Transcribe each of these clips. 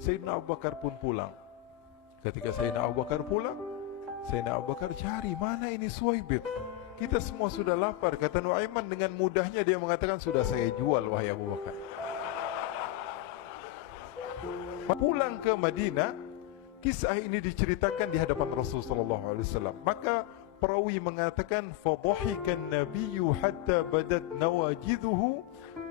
Sayyidina Abu Bakar pun pulang. Ketika Sayyidina Abu Bakar pulang, Sayyidina Abu Bakar cari, mana ini Suwaibit? Kita semua sudah lapar. Kata Nuaiman dengan mudahnya dia mengatakan, sudah saya jual wahai Abu Bakar. Pulang ke Madinah, kisah ini diceritakan di hadapan Rasulullah SAW. Maka perawi mengatakan, fadhahikan nabiyyu hatta badat nawajidhuhu.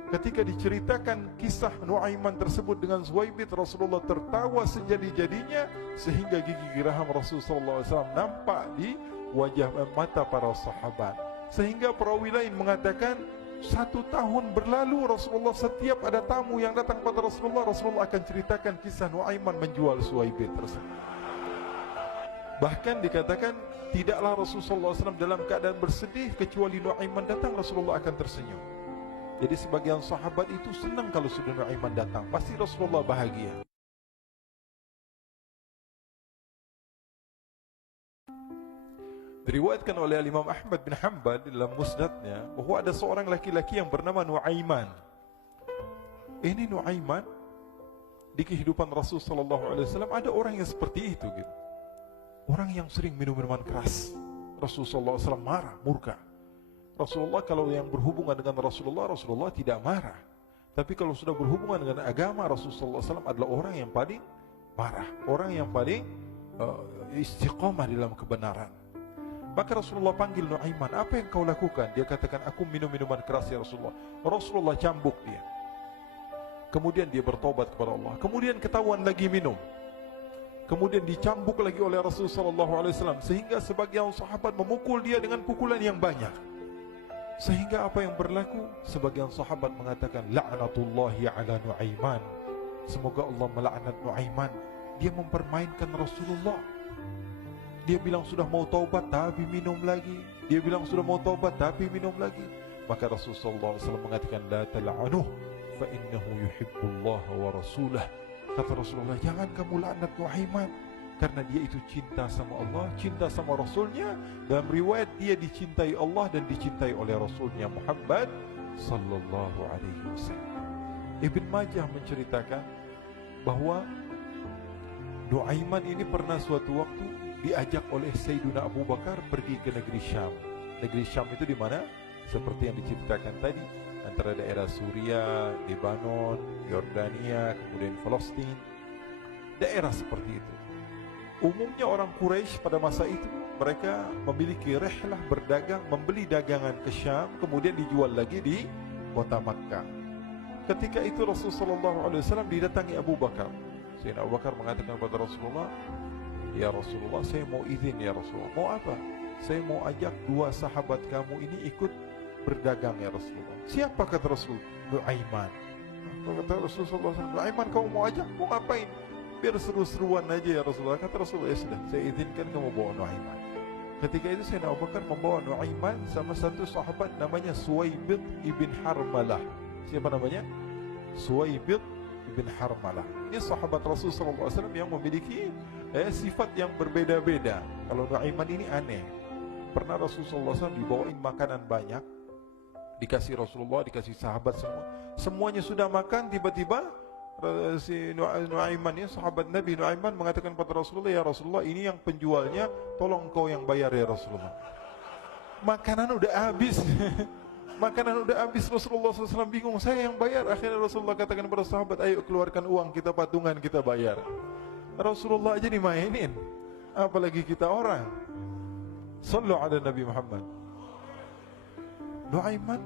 Ketika diceritakan kisah Nuaiman tersebut dengan Suwaibit, Rasulullah tertawa sejadi-jadinya sehingga gigi geraham Rasulullah SAW nampak di wajah mata para sahabat. Sehingga perawi lain mengatakan 1 tahun berlalu Rasulullah setiap ada tamu yang datang pada Rasulullah akan ceritakan kisah Nuaiman menjual Suwaibit tersebut. Bahkan dikatakan tidaklah Rasulullah SAW dalam keadaan bersedih kecuali Nuaiman datang Rasulullah akan tersenyum. Jadi sebagian sahabat itu senang kalau sudah Nuaiman datang, pasti Rasulullah bahagia. Diriwayatkan oleh Imam Ahmad bin Hanbal dalam musnadnya bahwa ada seorang laki-laki yang bernama Nuaiman. Ini Nuaiman di kehidupan Rasul sallallahu alaihi wasallam ada orang yang seperti itu gitu. Orang yang sering minum minuman keras. Rasul sallallahu alaihi wasallam marah, murka. Rasulullah kalau yang berhubungan dengan Rasulullah tidak marah. Tapi kalau sudah berhubungan dengan agama, Rasulullah SAW adalah orang yang paling marah, orang yang paling istiqamah dalam kebenaran. Maka Rasulullah panggil Nuaiman, apa yang kau lakukan? Dia katakan, aku minum minuman keras ya Rasulullah. Rasulullah cambuk dia. Kemudian dia bertobat kepada Allah. Kemudian ketahuan lagi minum. Kemudian dicambuk lagi oleh Rasulullah SAW, sehingga sebagian sahabat memukul dia dengan pukulan yang banyak. Sehingga apa yang berlaku? Sebagian sahabat mengatakan, la'natullahi ala Nuaiman. Semoga Allah melaknat Nuaiman. Dia mempermainkan Rasulullah. Dia bilang sudah mau taubat tapi minum lagi. Dia bilang sudah mau taubat tapi minum lagi. Maka Rasulullah SAW mengatakan, la tal'anuh fa innahu yuhibbullah wa rasulah. Kata Rasulullah, jangan kamu laknat Nuaiman, karena dia itu cinta sama Allah, cinta sama Rasulnya. Dalam riwayat dia dicintai Allah dan dicintai oleh Rasulnya Muhammad sallallahu alaihi wasallam. Ibn Majah menceritakan bahwa Nuaiman ini pernah suatu waktu diajak oleh Sayyidina Abu Bakar pergi ke negeri Syam. Negeri Syam itu di mana? Seperti yang diceritakan tadi, antara daerah Suria, Lebanon, Yordania, kemudian Palestina. Daerah seperti itu. Umumnya orang Quraisy pada masa itu mereka memiliki rihlah berdagang, membeli dagangan ke Syam, kemudian dijual lagi di kota Makkah. Ketika itu Rasulullah SAW didatangi Abu Bakar. Sayyidina Abu Bakar mengatakan kepada Rasulullah, ya Rasulullah, saya mau izin ya Rasulullah. Mau apa? Saya mau ajak 2 sahabat kamu ini ikut berdagang ya Rasulullah. Siapa kata Rasul? Nuaiman. Kata Rasulullah SAW, Nuaiman kamu mau ajak? Mau ngapain? Biar seru-seruan aja ya Rasulullah. Kata Rasulullah, ya sudah, saya izinkan kamu bawa Nuaiman. Ketika itu Sayyidina Abu Bakar membawa Nuaiman sama satu sahabat namanya Suwaibit ibn Harmalah. Siapa namanya? Suwaibit ibn Harmalah. Ini sahabat Rasulullah SAW yang memiliki sifat yang berbeda-beda. Kalau Nuaiman ini aneh. Pernah Rasulullah SAW dibawain makanan banyak, dikasih Rasulullah, dikasih sahabat semua. Semuanya sudah makan, tiba-tiba si Nuaiman ya, sahabat Nabi Nuaiman mengatakan kepada Rasulullah, ya Rasulullah, ini yang penjualnya, tolong kau yang bayar ya Rasulullah. Makanan udah habis. Makanan udah habis. Rasulullah SAW bingung, saya yang bayar. Akhirnya Rasulullah katakan kepada sahabat, ayo keluarkan uang, kita patungan, kita bayar. Rasulullah aja dimainin, apalagi kita orang. Sallu ala Nabi Muhammad. Nuaiman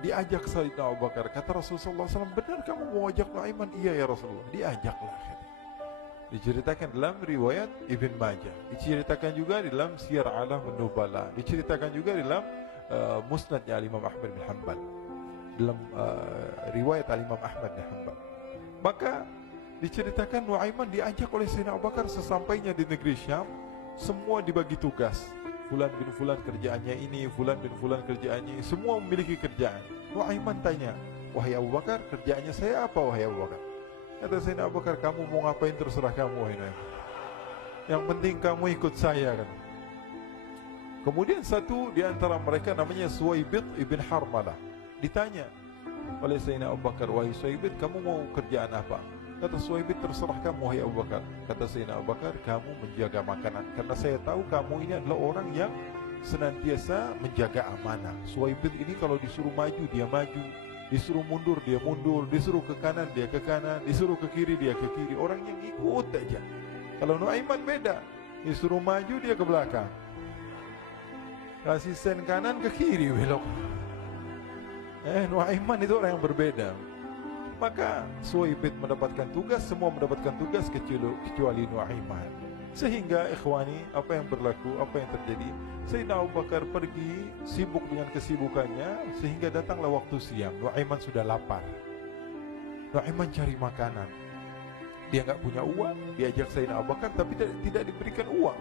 diajak Sayyidina Abu Bakar. Kata Rasulullah SAW, benar kamu mau ajak Nuaiman? Iya ya Rasulullah. Diajaklah. Diceritakan dalam riwayat Ibn Majah, diceritakan juga dalam Siyar A'lam Nubala, diceritakan juga dalam musnadnya Imam Ahmad bin Hanbal, dalam riwayat Imam Ahmad bin Hanbal. Maka diceritakan Nuaiman diajak oleh Sayyidina Abu Bakar. Sesampainya di negeri Syam, semua dibagi tugas. Fulan bin Fulan kerjaannya ini, Fulan bin Fulan kerjaannya ini, semua memiliki kerjaan. Nuaiman tanya, wahai Abu Bakar, kerjaannya saya apa wahai Abu Bakar? Kata Sayyidina Abu Bakar, kamu mau ngapain terserah kamu wahai Nuaiman. Yang penting kamu ikut saya kan. Kemudian satu di antara mereka namanya Suwaibit ibn Harmalah. Ditanya oleh Sayyidina Abu Bakar, wahai Suwaibit, kamu mau kerjaan apa? Kata Suhaibit, terserah kamu wahai Abu Bakar. Kata Sayyidina Abu Bakar, kamu menjaga makanan, karena saya tahu kamu ini adalah orang yang senantiasa menjaga amanah. Suhaibit ini kalau disuruh maju, dia maju, disuruh mundur, dia mundur, disuruh ke kanan, dia ke kanan, disuruh ke kiri, dia ke kiri. Orang yang ikut aja. Kalau Nuaiman beda, disuruh maju, dia ke belakang, kasih sen kanan, ke kiri, belok. Nuaiman itu orang yang berbeda. Maka Suhaibit mendapatkan tugas, semua mendapatkan tugas kecuali Nuaiman. Sehingga ikhwani, apa yang berlaku, apa yang terjadi, Sayyidina Abu Bakar pergi sibuk dengan kesibukannya, sehingga datanglah waktu siang. Nuaiman sudah lapar. Nuaiman cari makanan. Dia nggak punya uang, diajak Sayyidina Abu Bakar tapi tidak diberikan uang.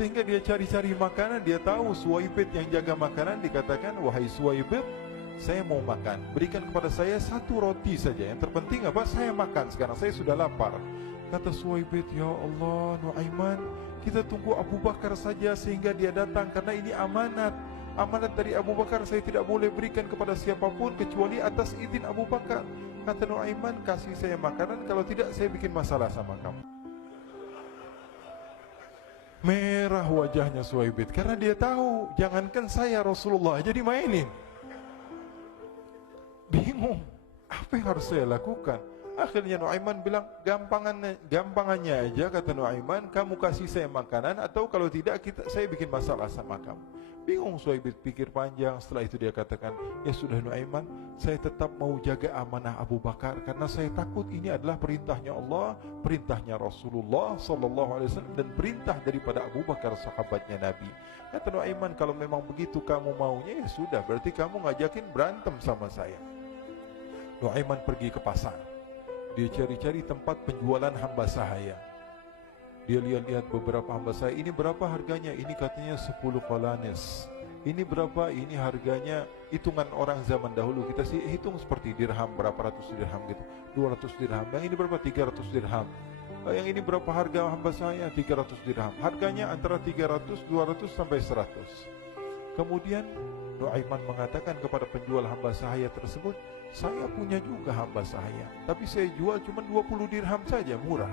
Sehingga dia cari-cari makanan. Dia tahu Suhaibit yang jaga makanan, dikatakan, wahai Suhaibit, saya mau makan, berikan kepada saya satu roti saja. Yang terpenting apa? Saya makan sekarang, saya sudah lapar. Kata Suhaibit, ya Allah Nuaiman, kita tunggu Abu Bakar saja sehingga dia datang, karena ini amanat. Amanat dari Abu Bakar, saya tidak boleh berikan kepada siapapun kecuali atas izin Abu Bakar. Kata Nuaiman, kasih saya makanan, kalau tidak saya bikin masalah sama kamu. Merah wajahnya Suhaibit, karena dia tahu, jangankan saya, Rasulullah jadi mainin. Bingung, apa yang harus saya lakukan? Akhirnya Nuaiman bilang, gampangannya aja, kata Nuaiman, kamu kasih saya makanan, atau kalau tidak saya bikin masalah sama kamu. Bingung Suhaibit, pikir panjang. Setelah itu dia katakan, ya sudah Nuaiman, saya tetap mau jaga amanah Abu Bakar, karena saya takut ini adalah perintahnya Allah, perintahnya Rasulullah SAW, dan perintah daripada Abu Bakar, sahabatnya Nabi. Kata Nuaiman, kalau memang begitu kamu maunya, ya sudah, berarti kamu ngajakin berantem sama saya. Nuaiman pergi ke pasar. Dia cari-cari tempat penjualan hamba sahaya. Dia lihat-lihat beberapa hamba sahaya. Ini berapa harganya? Ini katanya 10 qalanis. Ini berapa? Ini harganya, hitungan orang zaman dahulu. Kita sih hitung seperti dirham, berapa ratus dirham gitu. 200 dirham. Yang ini berapa? 300 dirham. Yang ini berapa harga hamba sahaya? 300 dirham. Harganya antara 300, 200 sampai 100. Kemudian Nuaiman mengatakan kepada penjual hamba sahaya tersebut, saya punya juga hamba sahaya, tapi saya jual cuma 20 dirham saja, murah.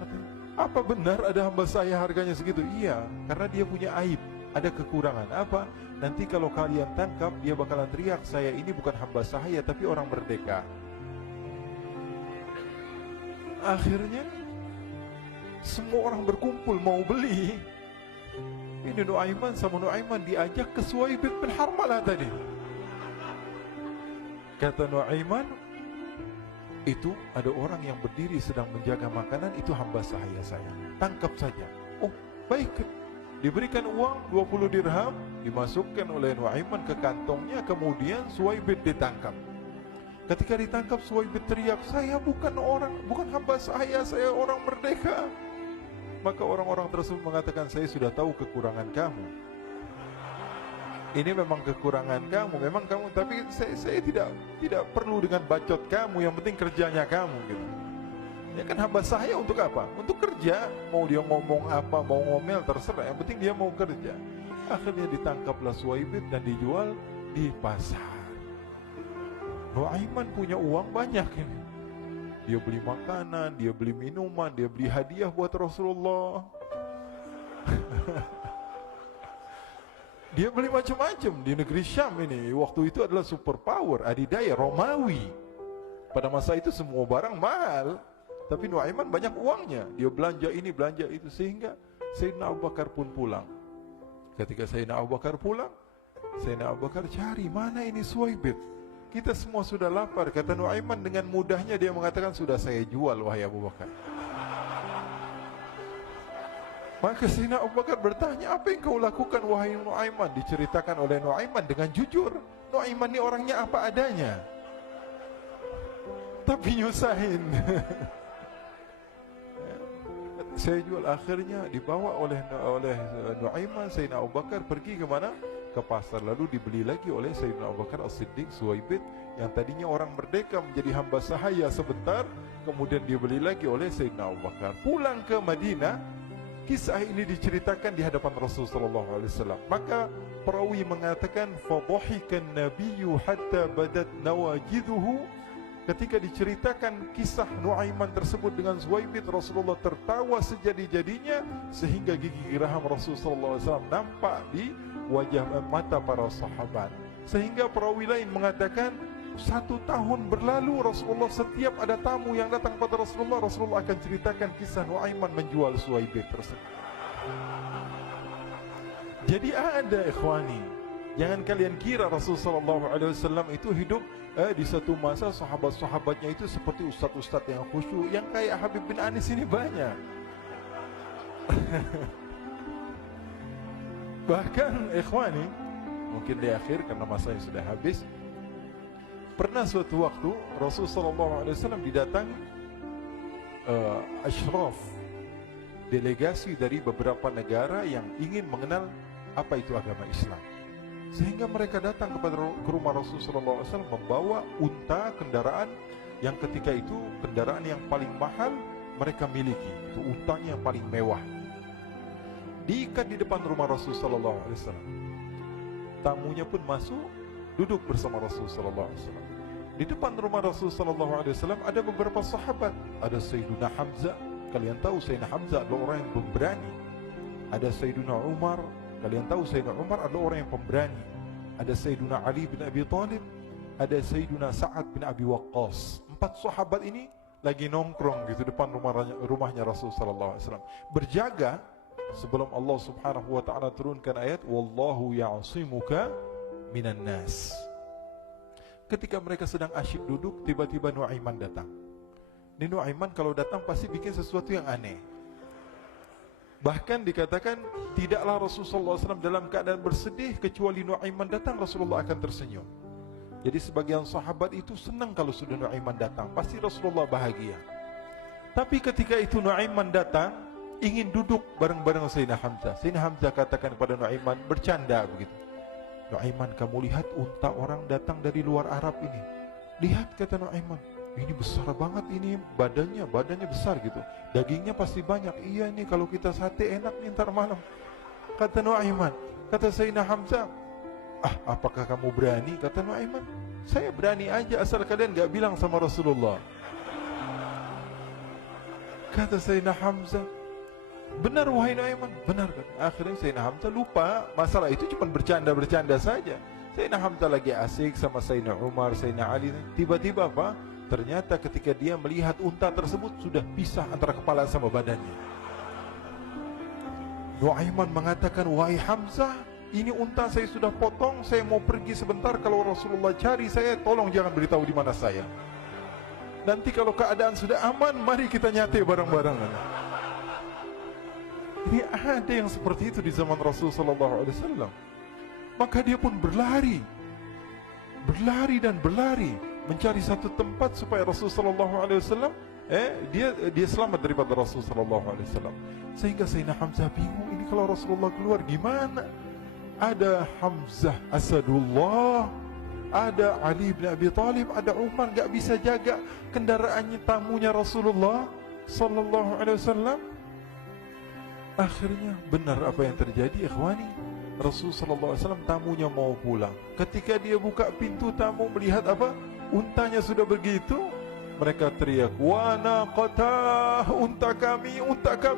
Katanya, apa benar ada hamba saya harganya segitu? Iya, karena dia punya aib, ada kekurangan. Apa? Nanti kalau kalian tangkap, dia bakalan teriak, saya ini bukan hamba sahaya tapi orang merdeka. Akhirnya semua orang berkumpul mau beli. Ini Nuaiman sama Nuaiman diajak ke Suhaibit bin Harmalah tadi. Kata Nuaiman, itu ada orang yang berdiri sedang menjaga makanan, itu hamba sahaya saya, tangkap saja. Oh baik. Diberikan uang 20 dirham, dimasukkan oleh Nuaiman ke kantongnya, kemudian Suhaibit ditangkap. Ketika ditangkap, Suhaibit teriak, saya bukan hamba saya orang merdeka. Maka orang-orang tersebut mengatakan, saya sudah tahu kekurangan kamu. Ini memang kekurangan kamu, memang kamu, tapi saya tidak perlu dengan bacot kamu, yang penting kerjanya kamu gitu. Ya kan hamba saya untuk apa? Untuk kerja, mau dia ngomong apa, mau ngomel terserah, yang penting dia mau kerja. Akhirnya ditangkaplah Suhaibit dan dijual di pasar. Nuaiman punya uang banyak ini. Dia beli makanan, dia beli minuman, dia beli hadiah buat Rasulullah. Dia beli macam-macam di negeri Syam ini. Waktu itu adalah superpower, adidaya, Romawi. Pada masa itu semua barang mahal. Tapi Nuaiman banyak uangnya. Dia belanja ini, belanja itu. Sehingga Sayyidina Abu Bakar pun pulang. Ketika Sayyidina Abu Bakar pulang, Sayyidina Abu Bakar cari, mana ini Suhaibit? Kita semua sudah lapar. Kata Nuaiman dengan mudahnya dia mengatakan, sudah saya jual wahai Abu Bakar. Maka Sayyidina Abu Bakar bertanya, apa yang kau lakukan wahai Nuaiman? Diceritakan oleh Nuaiman dengan jujur. Nuaiman ini orangnya apa adanya, tapi nyusahin. Saya jual. Akhirnya dibawa oleh Nuaiman. Sayyidina Abu Bakar pergi ke mana? Ke pasar, lalu dibeli lagi oleh Sayyidina Abu Bakar As-Siddiq. Suhaibit yang tadinya orang merdeka menjadi hamba sahaya sebentar, kemudian dibeli lagi oleh Sayyidina Abu Bakar. Pulang ke Madinah, kisah ini diceritakan di hadapan Rasulullah SAW. Maka perawi mengatakan, fadhahikan nabiyyu hatta badat nawajiduhu. Ketika diceritakan kisah Nuaiman tersebut dengan Zuhaibit, Rasulullah tertawa sejadi-jadinya sehingga gigi geraham Rasulullah SAW nampak di wajah mata para sahabat. Sehingga perawi lain mengatakan 1 tahun berlalu Rasulullah setiap ada tamu yang datang pada Rasulullah akan ceritakan kisah Nuaiman menjual Zuhaibit tersebut. Jadi ada ikhwani, jangan kalian kira Rasulullah SAW itu hidup di satu masa sahabat-sahabatnya itu seperti ustaz-ustaz yang khusyuk, yang kayak Habib bin Anis ini banyak. Bahkan ikhwani, mungkin di akhir karena masanya sudah habis, pernah suatu waktu Rasulullah SAW didatangi ashraf, delegasi dari beberapa negara yang ingin mengenal apa itu agama Islam. Sehingga mereka datang ke rumah Rasulullah SAW membawa unta, kendaraan yang ketika itu kendaraan yang paling mahal mereka miliki, itu untanya yang paling mewah. Diikat di depan rumah Rasulullah SAW. Tamunya pun masuk, duduk bersama Rasulullah SAW. Di depan rumah Rasulullah SAW ada beberapa sahabat. Ada Sayyiduna Hamzah, kalian tahu Sayyidina Hamzah adalah orang yang pemberani. Ada Sayyiduna Umar, kalian tahu Sayyidina Umar adalah orang yang pemberani. Ada Sayyiduna Ali bin Abi Thalib, ada Sayyiduna Sa'ad bin Abi Waqqas. 4 sahabat ini lagi nongkrong gitu depan rumahnya Rasulullah SAW, berjaga sebelum Allah Subhanahu wa taala turunkan ayat wallahu ya'simuka minan nas. Ketika mereka sedang asyik duduk, tiba-tiba Nuaiman datang. Ini Nuaiman kalau datang pasti bikin sesuatu yang aneh. Bahkan dikatakan tidaklah Rasulullah SAW dalam keadaan bersedih, kecuali Nuaiman datang Rasulullah akan tersenyum. Jadi sebagian sahabat itu senang kalau sudah Nuaiman datang, pasti Rasulullah bahagia. Tapi ketika itu Nuaiman datang, ingin duduk bareng-bareng Sayyidina Hamzah. Sayyidina Hamzah katakan kepada Nuaiman, bercanda begitu, Nuaiman, kamu lihat unta orang datang dari luar Arab ini. Lihat, kata Nuaiman, ini besar banget, ini badannya besar gitu, dagingnya pasti banyak. Iya, ini kalau kita sate enak nih ntar malam, kata Nuaiman. Kata Sayyidina Hamzah, apakah kamu berani? Kata Nuaiman, saya berani aja asal kalian gak bilang sama Rasulullah. Kata Sayyidina Hamzah, benar wahai Nuaiman, benar kan? Akhirnya Sayyidina Hamzah lupa masalah itu, cuma bercanda-bercanda saja. Sayyidina Hamzah lagi asik sama Sayyidina Umar, Sayyidina Ali. Tiba-tiba apa? Ternyata ketika dia melihat unta tersebut sudah pisah antara kepala sama badannya. Nuaiman mengatakan, wahai Hamzah, ini unta saya sudah potong, saya mau pergi sebentar. Kalau Rasulullah cari saya, tolong jangan beritahu di mana saya. Nanti kalau keadaan sudah aman, mari kita nyate bareng-bareng. Ini ada yang seperti itu di zaman Rasulullah SAW. Maka dia pun berlari dan berlari mencari satu tempat supaya Rasulullah SAW dia selamat daripada Rasulullah SAW. Sehingga Sayyidina Hamzah bingung, ini kalau Rasulullah keluar gimana? Ada Hamzah Asadullah, ada Ali bin Abi Thalib, ada Umar, gak bisa jaga kendaraannya, tamunya Rasulullah Sallallahu Alaihi Wasallam. Akhirnya benar apa yang terjadi, ikhwani. Rasul Sallallahu Alaihi Wasallam tamunya mau pulang. Ketika dia buka pintu tamu melihat apa? Untanya sudah begitu. Mereka teriak, wa naqatah, unta kami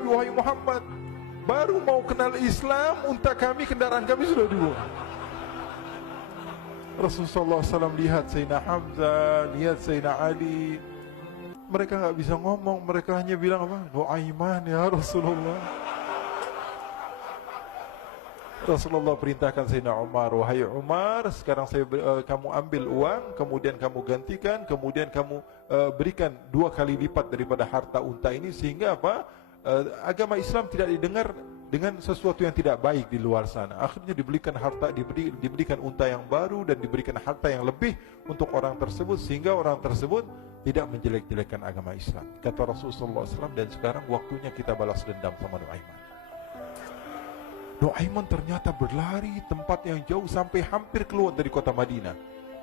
wahai Muhammad. Baru mau kenal Islam, unta kami, kendaraan kami sudah dibuang. Rasulullah SAW lihat Sayyidina Hamzah, lihat Sayyidina Ali. Mereka gak bisa ngomong, mereka hanya bilang apa? Nuaiman ya Rasulullah. Rasulullah perintahkan Sayyidina Umar, wahai Umar, sekarang kamu ambil uang, kemudian kamu gantikan, kemudian kamu berikan 2 kali lipat daripada harta unta ini, sehingga apa? Agama Islam tidak didengar dengan sesuatu yang tidak baik di luar sana. Akhirnya diberikan harta, diberikan unta yang baru dan diberikan harta yang lebih untuk orang tersebut, sehingga orang tersebut tidak menjelek-jelekan agama Islam. Kata Rasulullah SAW, dan sekarang waktunya kita balas dendam sama Nuaiman. Nuaiman ternyata berlari tempat yang jauh sampai hampir keluar dari kota Madinah.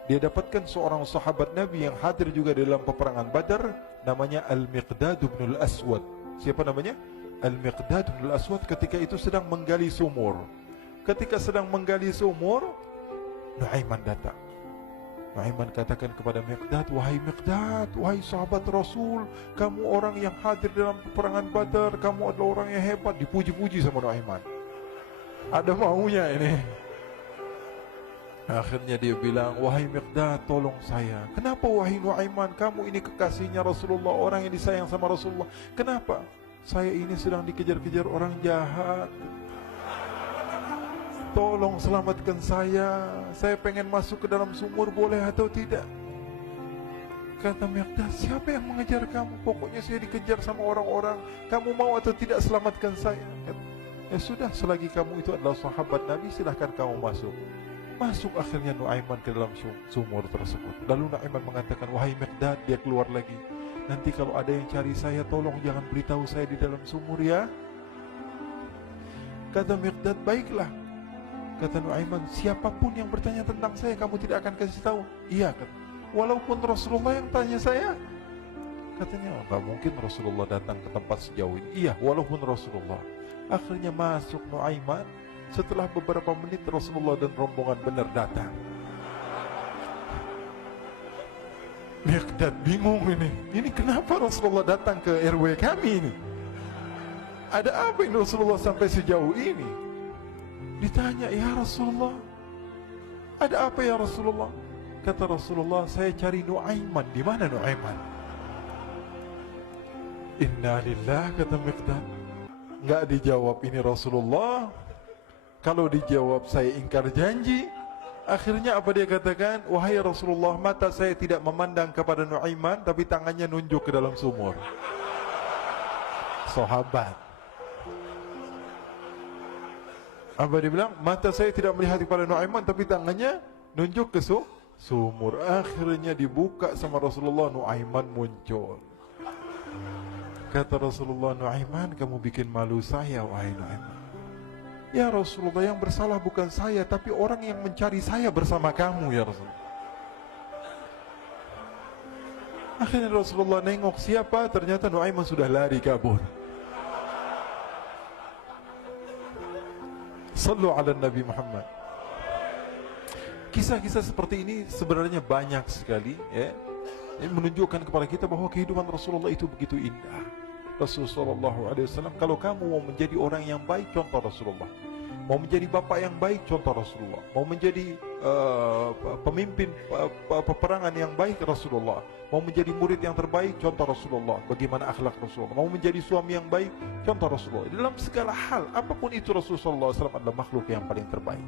Dia dapatkan seorang sahabat Nabi yang hadir juga dalam peperangan Badar, namanya Al-Miqdad bin Al-Aswad. Siapa namanya? Al-Miqdad bin Al-Aswad ketika itu sedang menggali sumur. Ketika sedang menggali sumur, Nuaiman datang. Nuaiman katakan kepada Miqdad, wahai Miqdad, wahai sahabat Rasul, kamu orang yang hadir dalam peperangan Badar, kamu adalah orang yang hebat. Dipuji-puji sama Nuaiman. Ada maunya ini. Akhirnya dia bilang, wahai Miqdad, tolong saya. Kenapa wahai Nuaiman, kamu ini kekasihnya Rasulullah, orang yang disayang sama Rasulullah. Kenapa? Saya ini sedang dikejar-kejar orang jahat. Tolong selamatkan saya. Saya pengen masuk ke dalam sumur, boleh atau tidak? Kata Miqdad, siapa yang mengejar kamu? Pokoknya saya dikejar sama orang-orang. Kamu mau atau tidak selamatkan saya? Ya sudah, selagi kamu itu adalah sahabat Nabi, silahkan kamu masuk. Masuk akhirnya Nuaiman ke dalam sumur tersebut. Lalu Nuaiman mengatakan, wahai Miqdad, dia keluar lagi. Nanti kalau ada yang cari saya, tolong jangan beritahu saya di dalam sumur ya. Kata Miqdad, baiklah. Kata Nuaiman, siapapun yang bertanya tentang saya, kamu tidak akan kasih tahu? Iya, kata. Walaupun Rasulullah yang tanya saya. Katanya, enggak mungkin Rasulullah datang ke tempat sejauh ini. Iya, walaupun Rasulullah. Akhirnya masuk Nuaiman. Setelah beberapa menit Rasulullah dan rombongan benar datang. Miqdad bingung ini. Ini kenapa Rasulullah datang ke RW kami ini? Ada apa ini Rasulullah sampai sejauh ini? Ditanya, ya Rasulullah, ada apa ya Rasulullah? Kata Rasulullah, saya cari Nuaiman. Di mana Nuaiman? Inna lillah, kata Miqdad. Nggak dijawab ini Rasulullah. Kalau dijawab saya ingkar janji. Akhirnya apa dia katakan? Wahai Rasulullah, mata saya tidak memandang kepada Nuaiman, tapi tangannya nunjuk ke dalam sumur. Sahabat. Apa dia bilang? Mata saya tidak melihat kepada Nuaiman, tapi tangannya nunjuk ke sumur. Akhirnya dibuka sama Rasulullah, Nuaiman muncul. Kata Rasulullah, Nuaiman, kamu bikin malu saya, wahai Nuaiman. Ya Rasulullah, yang bersalah bukan saya, tapi orang yang mencari saya bersama kamu, ya Rasulullah. Akhirnya Rasulullah nengok siapa, ternyata Nuaiman sudah lari kabur. Sallu ala Nabi Muhammad. Kisah-kisah seperti ini sebenarnya banyak sekali, ya. Ini menunjukkan kepada kita bahwa kehidupan Rasulullah itu begitu indah. Rasulullah SAW, kalau kamu mau menjadi orang yang baik, contoh Rasulullah. Mau menjadi bapak yang baik, contoh Rasulullah. Mau menjadi pemimpin peperangan yang baik, Rasulullah. Mau menjadi murid yang terbaik, contoh Rasulullah. Bagaimana akhlak Rasulullah. Mau menjadi suami yang baik, contoh Rasulullah. Dalam segala hal, apapun itu Rasulullah SAW adalah makhluk yang paling terbaik.